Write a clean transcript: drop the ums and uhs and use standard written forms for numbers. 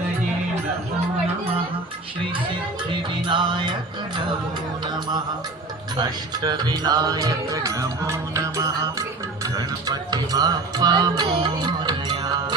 गणपतये नमो नमः। श्री सिद्धिविनायक नमो नमः। अष्टविनायक नमो नमः। गणपती बाप्पा मोरया।